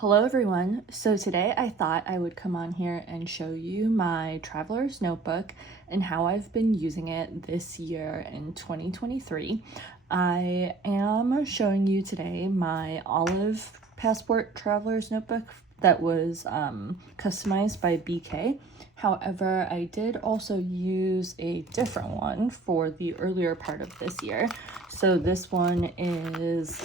Hello everyone. So today I thought I would come on here and show you my traveler's notebook and how I've been using it this year in 2023. I am showing you today my olive passport traveler's notebook that was customized by BK. However, I did also use a different one for the earlier part of this year. So this one is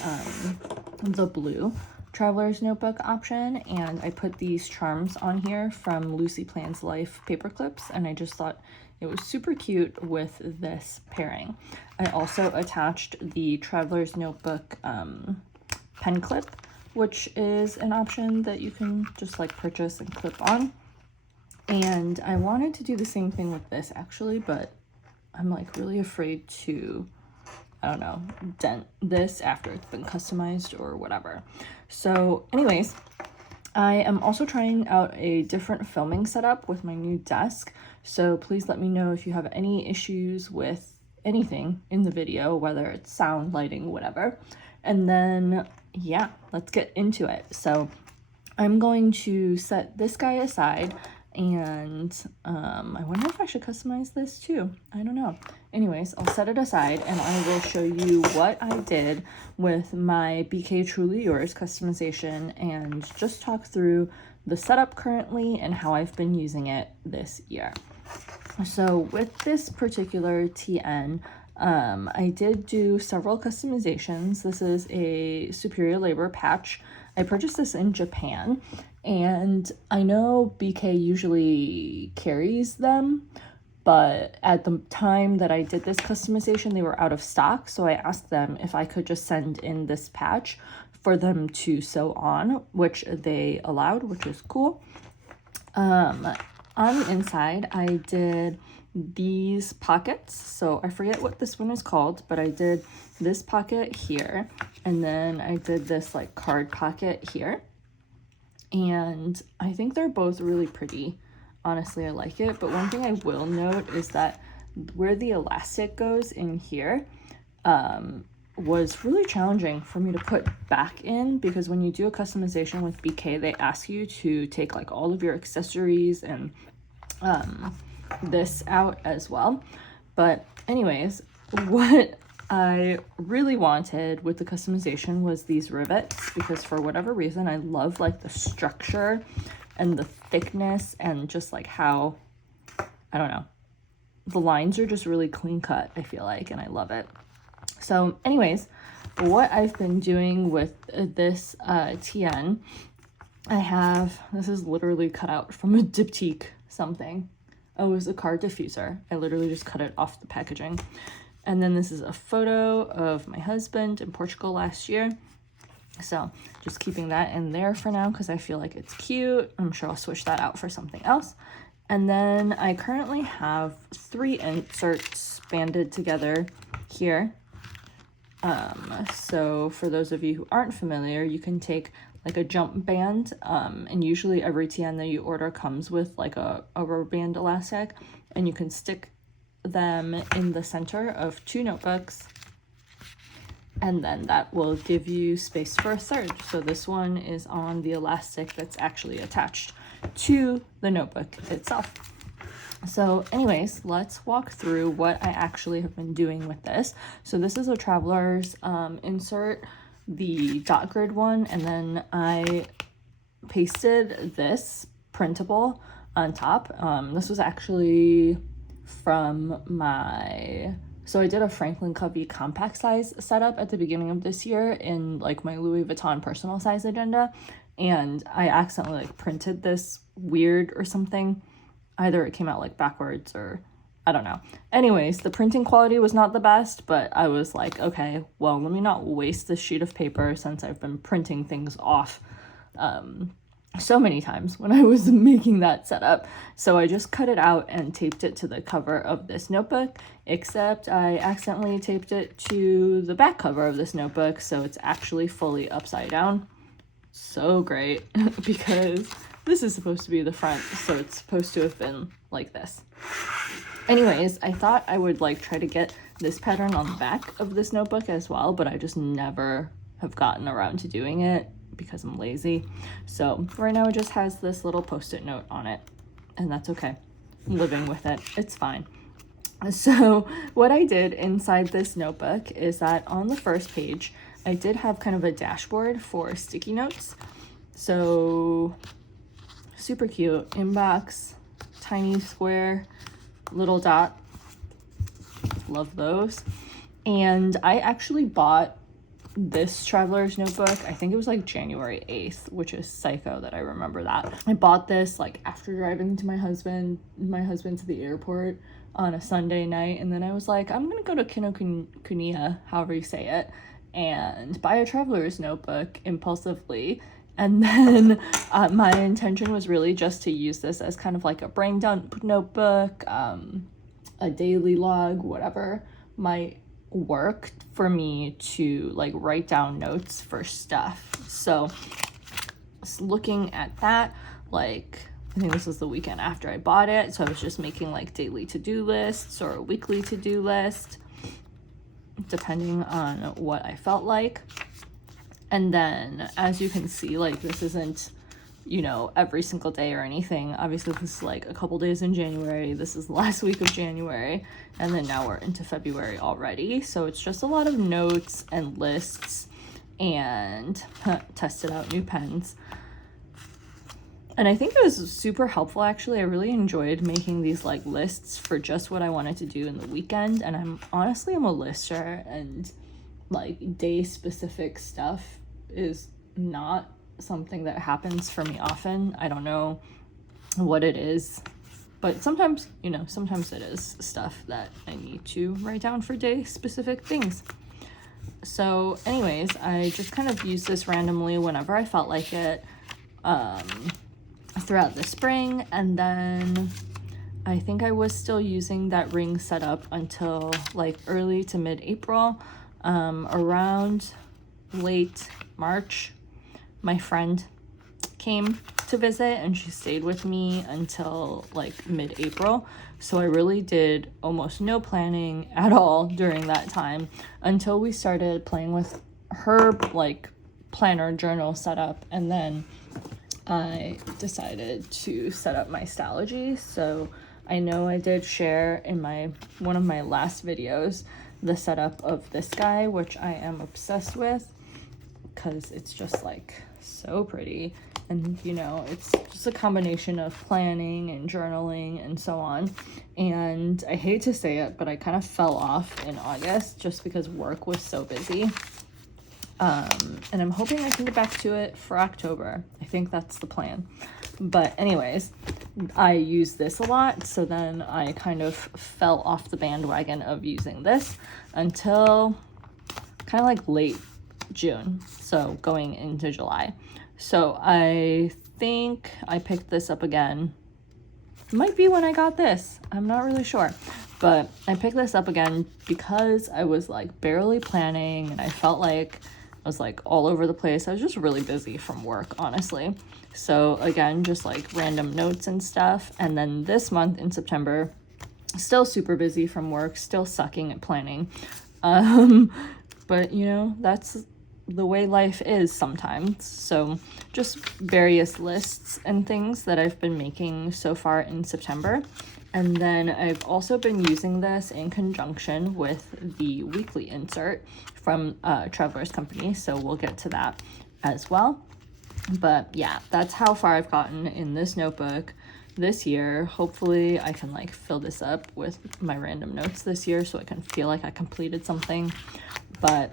the blue traveler's notebook option, and I put these charms on here from Lucy Plans Life paper clips, and I just thought it was super cute with this pairing. I also attached the traveler's notebook pen clip, which is an option that you can just like purchase and clip on. And I wanted to do the same thing with this actually, but I'm like really afraid to, I don't know, dent this after it's been customized or whatever. So anyways, I am also trying out a different filming setup with my new desk. So please let me know if you have any issues with anything in the video, whether it's sound, lighting, whatever. And then, yeah, let's get into it. So I'm going to set this guy aside, and I wonder if I should customize this too. I don't know. Anyways, I'll set it aside and I will show you what I did with my BK Truly Yours customization and just talk through the setup currently and how I've been using it this year. So with this particular TN, I did do several customizations. This is a superior labor patch. I purchased this in Japan, and I know BK usually carries them, but at the time that I did this customization, they were out of stock. So I asked them if I could just send in this patch for them to sew on, which they allowed, which is cool. On the inside, I did these pockets. So I forget what this one is called, but I did this pocket here, and then I did this like card pocket here. And I think they're both really pretty. Honestly, I like it. But one thing I will note is that where the elastic goes in here was really challenging for me to put back in, because when you do a customization with BK, they ask you to take like all of your accessories and this out as well. But anyways, what I really wanted with the customization was these rivets, because for whatever reason I love like the structure and the thickness and just like how, I don't know, the lines are just really clean cut, I feel like, and I love it. So anyways, what I've been doing with this TN, this is literally cut out from a diptyque something. Oh, it was a card diffuser. I literally just cut it off the packaging. And then this is a photo of my husband in Portugal last year. So just keeping that in there for now because I feel like it's cute. I'm sure I'll switch that out for something else. And then I currently have 3 inserts banded together here. So for those of you who aren't familiar, you can take like a jump band, and usually every TN that you order comes with like a rubber band elastic, and you can stick them in the center of 2 notebooks, and then that will give you space for a third. So this one is on the elastic that's actually attached to the notebook itself. So anyways, let's walk through what I actually have been doing with this. So this is a traveler's insert, the dot grid one, and then I pasted this printable on top. This was actually from so I did a Franklin Covey compact size setup at the beginning of this year in like my Louis Vuitton personal size agenda, and I accidentally like printed this weird or something. Either it came out like backwards or I don't know. Anyways, the printing quality was not the best, but I was like, okay, well, let me not waste this sheet of paper since I've been printing things off so many times when I was making that setup. So I just cut it out and taped it to the cover of this notebook, except I accidentally taped it to the back cover of this notebook, so it's actually fully upside down. So great, because this is supposed to be the front, so it's supposed to have been like this. Anyways, I thought I would like try to get this pattern on the back of this notebook as well, but I just never have gotten around to doing it because I'm lazy. So right now it just has this little post-it note on it, and that's okay. I'm living with it. It's fine. So what I did inside this notebook is that on the first page, I did have kind of a dashboard for sticky notes. So super cute, inbox, tiny square, little dot, love those. And I actually bought this traveler's notebook, I think it was like January 8th, which is psycho that I remember that. I bought this like after driving to my husband to the airport on a Sunday night, and then I was like, I'm gonna go to Kinokuniya, however you say it, and buy a traveler's notebook impulsively. And then my intention was really just to use this as kind of like a brain dump notebook, a daily log, whatever might work for me to like write down notes for stuff. So looking at that, like I think this was the weekend after I bought it, so I was just making like daily to-do lists or a weekly to-do list depending on what I felt like. And then as you can see, like this isn't, you know, every single day or anything. Obviously this is like a couple days in January, this is the last week of January, and then now we're into February already. So it's just a lot of notes and lists, and tested out new pens. And I think it was super helpful actually. I really enjoyed making these like lists for just what I wanted to do in the weekend. And I'm a lister, and like day specific stuff is not something that happens for me often. I don't know what it is, but sometimes, you know, sometimes it is stuff that I need to write down for day specific things. So anyways, I just kind of used this randomly whenever I felt like it throughout the spring. And then I think I was still using that ring setup until like early to mid-April. Around late March, my friend came to visit and she stayed with me until like mid-April. So I really did almost no planning at all during that time until we started playing with her like planner journal setup, and then I decided to set up my Stalogy. So I know I did share in one of my last videos the setup of this guy, which I am obsessed with because it's just like so pretty. And you know, it's just a combination of planning and journaling and so on. And I hate to say it, but I kind of fell off in August just because work was so busy. And I'm hoping I can get back to it for October. I think that's the plan. But anyways, I use this a lot, so then I kind of fell off the bandwagon of using this until kind of like late June, so going into July. So I think I picked this up again. It might be when I got this, I'm not really sure, but I picked this up again because I was like barely planning, and I felt like I was like all over the place. I was just really busy from work, honestly. So again, just like random notes and stuff. And then this month in September, still super busy from work, still sucking at planning. But you know, that's the way life is sometimes. So just various lists and things that I've been making so far in September. And then I've also been using this in conjunction with the weekly insert from Traveler's Company. So we'll get to that as well. But yeah, that's how far I've gotten in this notebook this year. Hopefully I can like fill this up with my random notes this year so I can feel like I completed something. But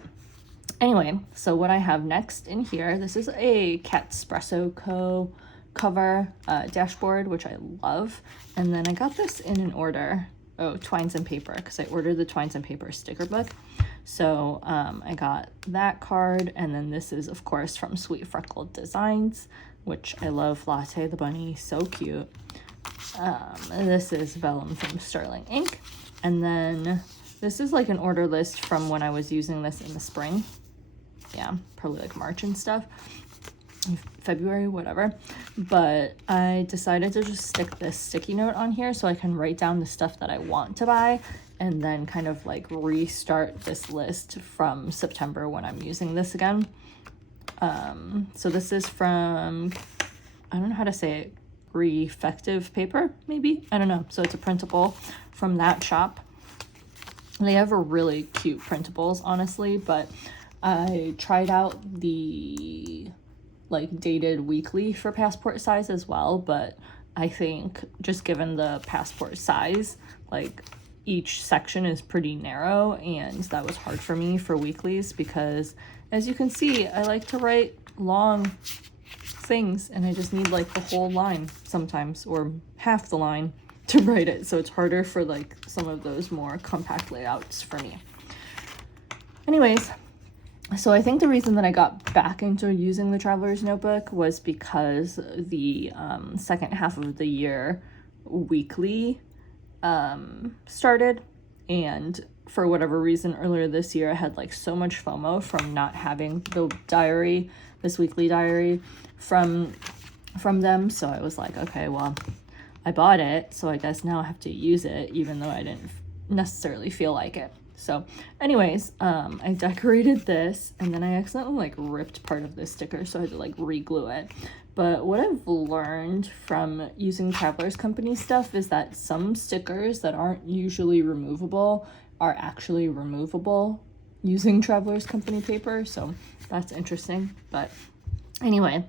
anyway, so what I have next in here, this is a Catspresso Co. cover dashboard, which I love. And then I got this in an order. Oh, Twines and Paper, because I ordered the Twines and Paper sticker book. So I got that card, and then this is of course from Sweet Freckled Designs, which I love. Latte the bunny, so cute. And this is Vellum from Sterling Ink. And then this is like an order list from when I was using this in the spring. Yeah, probably like March and stuff. February, whatever. But I decided to just stick this sticky note on here so I can write down the stuff that I want to buy, and then kind of like restart this list from September when I'm using this again. So this is from, I don't know how to say it, Reflective Paper, maybe? I don't know. So it's a printable from that shop. They have a really cute printables, honestly, but I tried out the like dated weekly for passport size as well, but I think just given the passport size, like each section is pretty narrow, and that was hard for me for weeklies because, as you can see, I like to write long things and I just need like the whole line sometimes, or half the line to write it, so it's harder for like some of those more compact layouts for me. Anyways, so I think the reason that I got back into using the Traveler's Notebook was because the second half of the year weekly started, and for whatever reason earlier this year I had like so much FOMO from not having the diary, this weekly diary from them, so I was like, okay, well, I bought it, so I guess now I have to use it even though I didn't necessarily feel like it. So anyways, I decorated this, and then I accidentally like ripped part of this sticker, so I had to like re-glue it. But what I've learned from using Traveler's Company stuff is that some stickers that aren't usually removable are actually removable using Traveler's Company paper, so that's interesting. But anyway,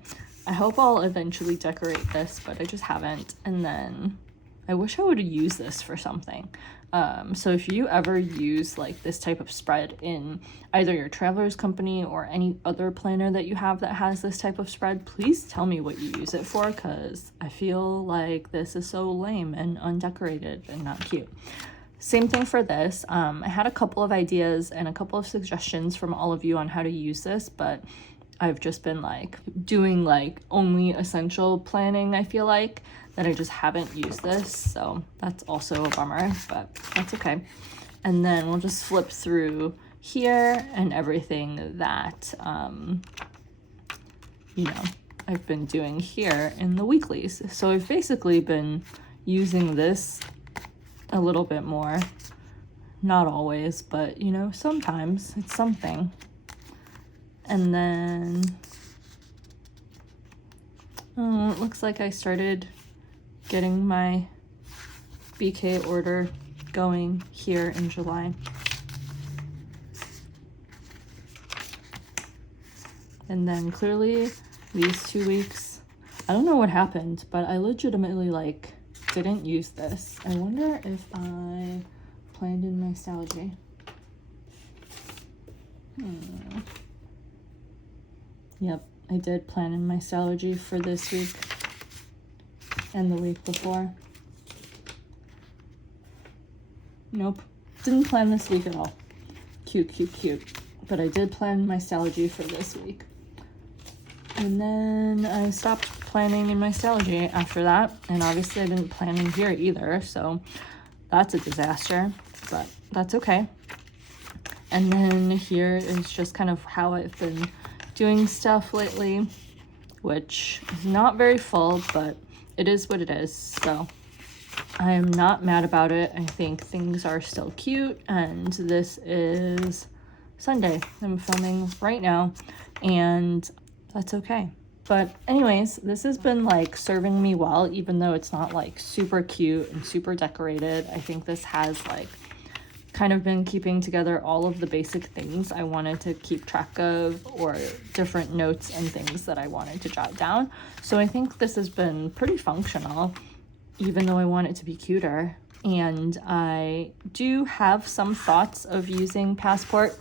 I hope I'll eventually decorate this, but I just haven't. And then I wish I would use this for something. So if you ever use like this type of spread in either your Traveler's Company or any other planner that you have that has this type of spread, please tell me what you use it for, because I feel like this is so lame and undecorated and not cute. Same thing for this. I had a couple of ideas and a couple of suggestions from all of you on how to use this, but I've just been like doing like only essential planning, I feel like, that I just haven't used this, so that's also a bummer, but that's okay. And then we'll just flip through here and everything that you know, I've been doing here in the weeklies. So I've basically been using this a little bit more, not always, but you know, sometimes it's something. And then it looks like I started getting my BK order going here in July. And then clearly these 2 weeks, I don't know what happened, but I legitimately like didn't use this. I wonder if I planned in my Stalogy. Yep, I did plan in my Stalogy for this week and the week before. Nope, didn't plan this week at all. Cute, cute, cute. But I did plan my Stalogy for this week. And then I stopped planning in my Stalogy after that, and obviously I didn't plan in here either, so that's a disaster, but that's okay. And then here is just kind of how I've been doing stuff lately, which is not very full, but it is what it is, so I am not mad about it. I think things are still cute, and this is Sunday. I'm filming right now, and that's okay. But anyways, this has been like serving me well, even though it's not like super cute and super decorated. I think this has like kind of been keeping together all of the basic things I wanted to keep track of, or different notes and things that I wanted to jot down. So I think this has been pretty functional, even though I want it to be cuter. And I do have some thoughts of using Passport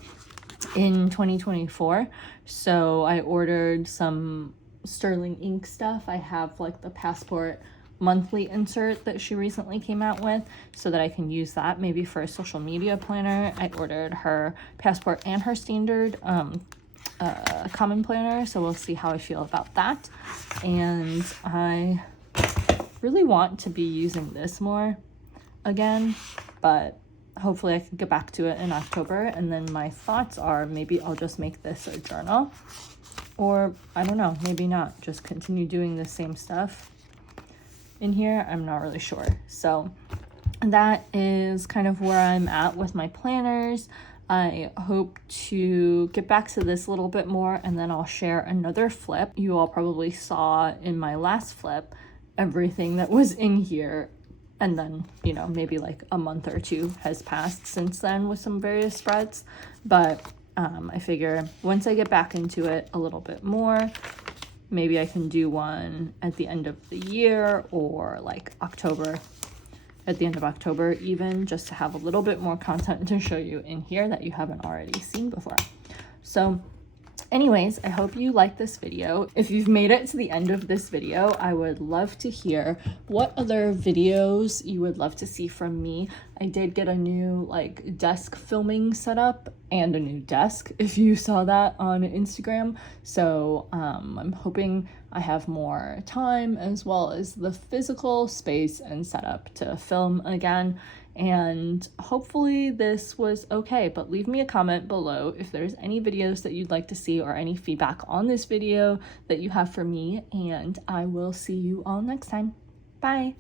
in 2024. So I ordered some sterling ink stuff. I have like the Passport monthly insert that she recently came out with, so that I can use that maybe for a social media planner. I ordered her Passport and her standard common planner, so we'll see how I feel about that. And I really want to be using this more again, but hopefully I can get back to it in October. And then my thoughts are maybe I'll just make this a journal, or I don't know, maybe not, just continue doing the same stuff in here. I'm not really sure. So that is kind of where I'm at with my planners. I hope to get back to this a little bit more, and then I'll share another flip. You all probably saw in my last flip everything that was in here, and then, you know, maybe like a month or two has passed since then with some various spreads. But I figure once I get back into it a little bit more, maybe I can do one at the end of the year, or like October, at the end of October even, just to have a little bit more content to show you in here that you haven't already seen before. So anyways, I hope you like this video. If you've made it to the end of this video, I would love to hear what other videos you would love to see from me. I did get a new like desk filming setup and a new desk, if you saw that on Instagram. So I'm hoping I have more time as well as the physical space and setup to film again. And hopefully this was okay, but leave me a comment below if there's any videos that you'd like to see or any feedback on this video that you have for me, and I will see you all next time. Bye.